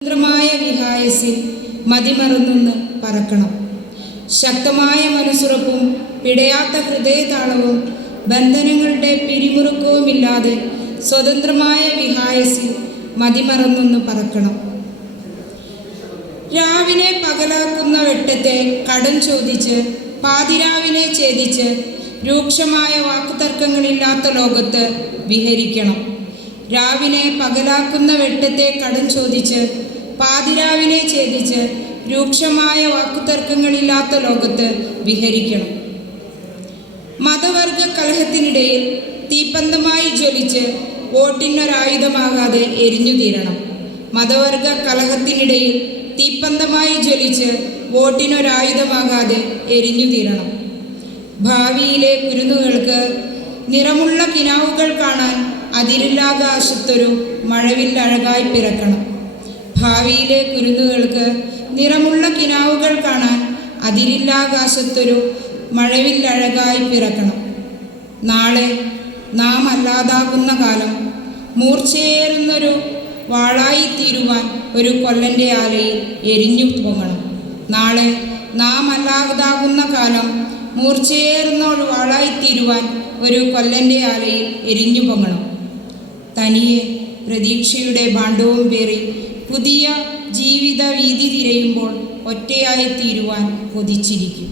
സ്വതന്ത്രമായ വിഹായസിൽ മതിമറന്നൊന്ന് പറക്കണം. ശക്തമായ മനസ്സുറപ്പും പിടയാത്ത ഹൃദയതാളവും ബന്ധനങ്ങളുടെ പിരിമുറുക്കവുമില്ലാതെ സ്വതന്ത്രമായ വിഹായസിൽ മതിമറന്നൊന്ന് പറക്കണം. രാവിനെ പകലാക്കുന്ന വെട്ടത്തെ കടം ചോദിച്ച് പാതിരാവിനെ ഛേദിച്ച് രൂക്ഷമായ വാക്കുതർക്കങ്ങളില്ലാത്ത ലോകത്ത് വിഹരിക്കണം. രാവിനെ പകലാക്കുന്ന വെട്ടത്തെ കടം ചോദിച്ച് പാതിരാവിനെ ഛേദിച്ച് രൂക്ഷമായ വാക്കുതർക്കങ്ങളില്ലാത്ത ലോകത്ത് വിഹരിക്കണം. മതവർഗ കലഹത്തിനിടയിൽ തീപ്പന്തമായി ജ്വലിച്ച് വോട്ടിനൊരായുധമാകാതെ എരിഞ്ഞു തീരണം. മതവർഗ കലഹത്തിനിടയിൽ തീപ്പന്തമായി ജ്വലിച്ച് വോട്ടിനൊരായുധമാകാതെ എരിഞ്ഞു തീരണം. ഭാവിയിലെ കുരുന്നുകൾക്ക് നിറമുള്ള കിനാവുകൾ കാണാൻ അതിരില്ലാകാശത്തൊരു മഴവില്ലഴകായി പിറക്കണം. ഭാവിയിലെ കുരുന്നുകൾക്ക് നിറമുള്ള കിനാവുകൾ കാണാൻ അതിരില്ലാകാശത്തൊരു മഴവില്ലഴകായി പിറക്കണം. നാളെ നാം അല്ലാതാകുന്ന കാലം മൂർച്ചയേറുന്നൊരു വാളായിത്തീരുവാൻ ഒരു കൊല്ലൻ്റെ ആലയിൽ എരിഞ്ഞു പൊങ്ങണം. നാളെ നാം അല്ലാതാകുന്ന കാലം മൂർച്ചയേറുന്ന ഒരു വാളായിത്തീരുവാൻ ഒരു കൊല്ലൻ്റെ ആലയിൽ എരിഞ്ഞു പൊങ്ങണം. തനിയെ പ്രതീക്ഷയുടെ ഭാണ്ഡവും പേറി പുതിയ ജീവിത വീതി തിരയുമ്പോൾ ഒറ്റയായി തീരുവാൻ കൊതിച്ചിരിക്കും.